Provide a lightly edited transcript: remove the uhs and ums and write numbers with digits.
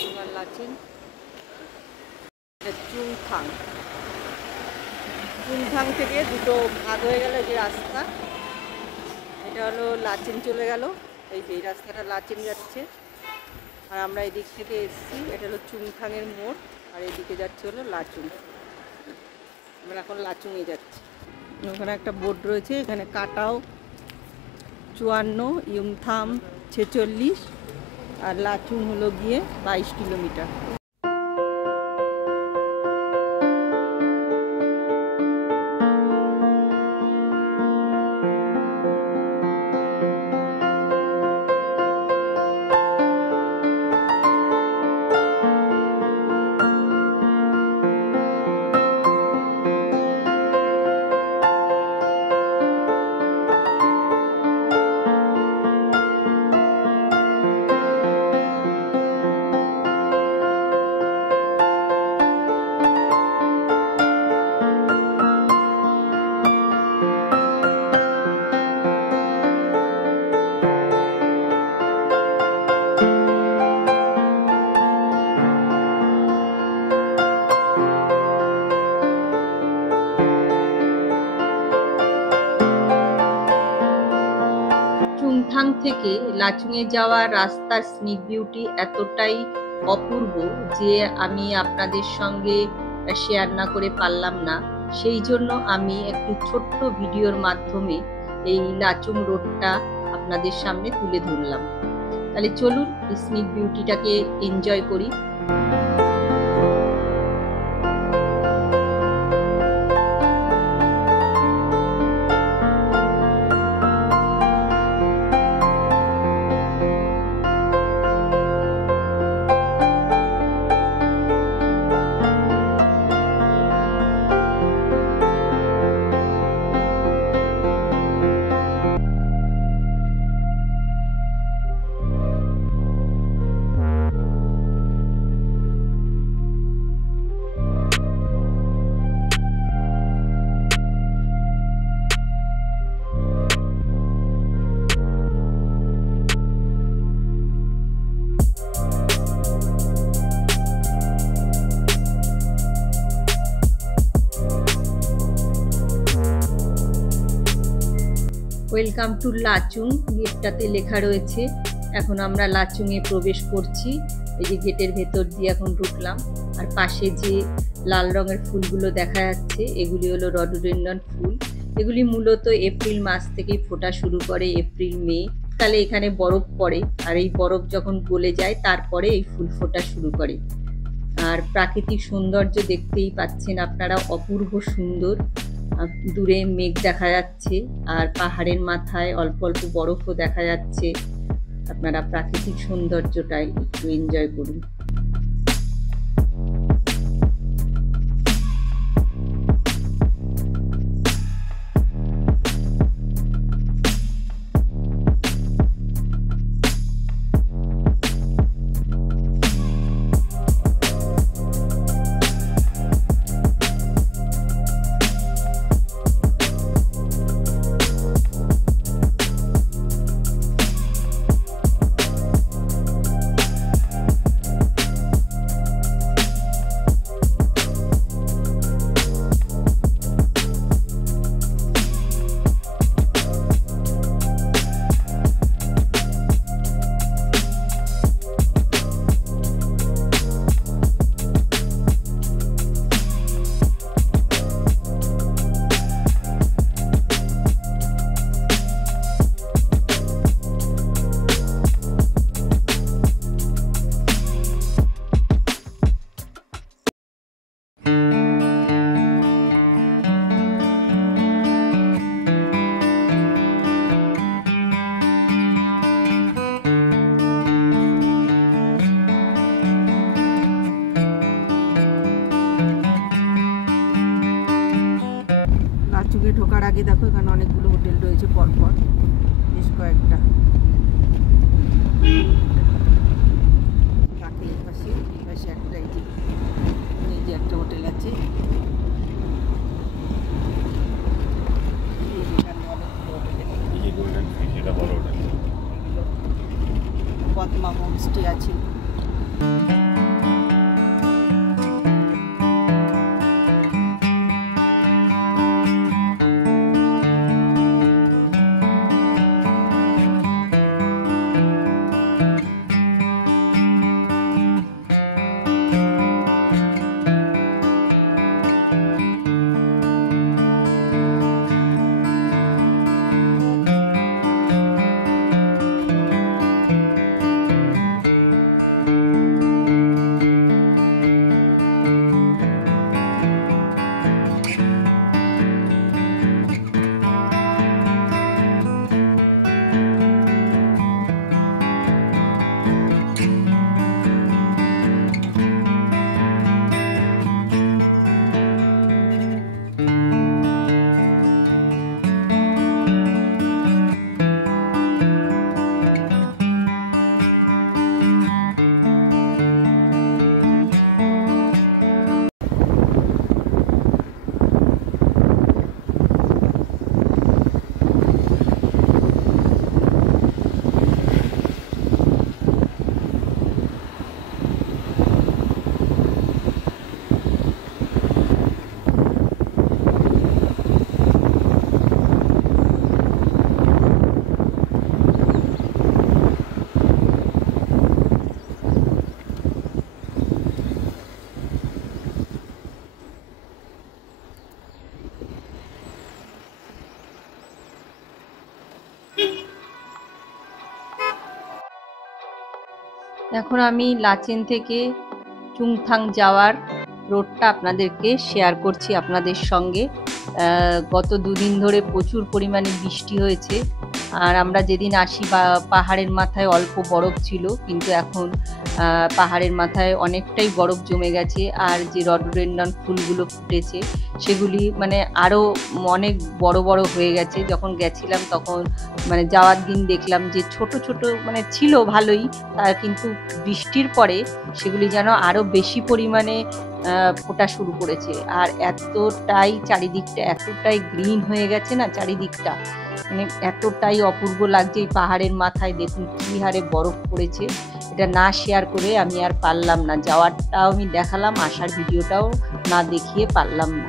লাচুং আর লাচেন। চুংথাং, চুংথাং থেকে দুটো ভাগ হয়ে গেল যে রাস্তা, এটা হলো লাচেন চলে গেল। এই যে এই রাস্তাটা লাচেন যাচ্ছে, আর আমরা এই দিক থেকে এসেছি, এটা হলো চুংথাংয়ের মোড়, আর এদিকে যাচ্ছে হলো লাচুং। আমরা এখন লাচুংয়ে যাচ্ছি। ওখানে একটা বোর্ড রয়েছে, এখানে কাটাও 54, ইউমথাম 46, আর লাচুং হলো গিয়ে 22 কিলোমিটার। চুংথাং থেকে লাচুংয়ে যাওয়ার রাস্তার স্নিক বিউটি এতটাই অপূর্ব যে আমি আপনাদের সঙ্গে শেয়ার না করে পারলাম না। সেই জন্য আমি একটু ছোট্ট ভিডিওর মাধ্যমে এই লাচুং রোডটা আপনাদের সামনে তুলে ধরলাম। তাহলে চলুন এই স্নিক বিউটিটাকে এনজয় করি। ওয়েলকাম টু লাচুং, গেটটাতে লেখা রয়েছে। এখন আমরা লাচুংয়ে প্রবেশ করছি। এই যে গেটের ভেতর দিয়ে এখন ঢুকলাম, আর পাশে যে লাল রঙের ফুলগুলো দেখা যাচ্ছে এগুলি হলো রডোডেনড্রন ফুল। এগুলি মূলত এপ্রিল মাস থেকেই ফোটা শুরু করে, এপ্রিল মে। তাহলে এখানে বরফ পড়ে, আর এই বরফ যখন গলে যায় তারপরে এই ফুল ফোটা শুরু করে। আর প্রাকৃতিক সৌন্দর্য দেখতেই পাচ্ছেন আপনারা, অপূর্ব সুন্দর। দূরে মেঘ দেখা যাচ্ছে, আর পাহাড়ের মাথায় অল্প অল্প বরফও দেখা যাচ্ছে। আপনারা প্রাকৃতিক সৌন্দর্যটাই একটু এনজয় করুন। লাচুংয়ে ঢোকার আগে দেখো এখানে অনেকগুলো হোটেল রয়েছে পরপর, বেশ কয়েকটা। এই পাশে একটা, এই যে একটা হোটেল আছে। পদ্মা হোমস্টে আছে। এখন আমি লাচেন থেকে চুংথাং যাওয়ার রোডটা আপনাদেরকে শেয়ার করছি আপনাদের সঙ্গে। গত দুদিন ধরে প্রচুর পরিমাণে বৃষ্টি হয়েছে, আর আমরা যেদিন আসি বা পাহাড়ের মাথায় অল্প বরফ ছিল, কিন্তু এখন পাহাড়ের মাথায় অনেকটাই বরফ জমে গেছে। আর যে রডোডেনড্রন ফুলগুলো ফুটেছে সেগুলি মানে আরও অনেক বড় বড় হয়ে গেছে। যখন গেছিলাম তখন মানে যাওয়ার দিন দেখলাম যে ছোট ছোট মানে ছিল ভালোই, তার কিন্তু বৃষ্টির পরে সেগুলি যেন আরও বেশি পরিমাণে ফোটা শুরু করেছে। আর এতটাই চারিদিকটা এতটাই গ্রিন হয়ে গেছে না, চারিদিকটা মানে এতটাই অপূর্ব লাগছে। এই পাহাড়ের মাথায় দেখুন কী হারে বরফ পড়েছে। এটা না শেয়ার করে আমি আর পারলাম না, যাওয়ারটাও আমি দেখালাম, আসার ভিডিওটাও না দেখিয়ে পারলাম না।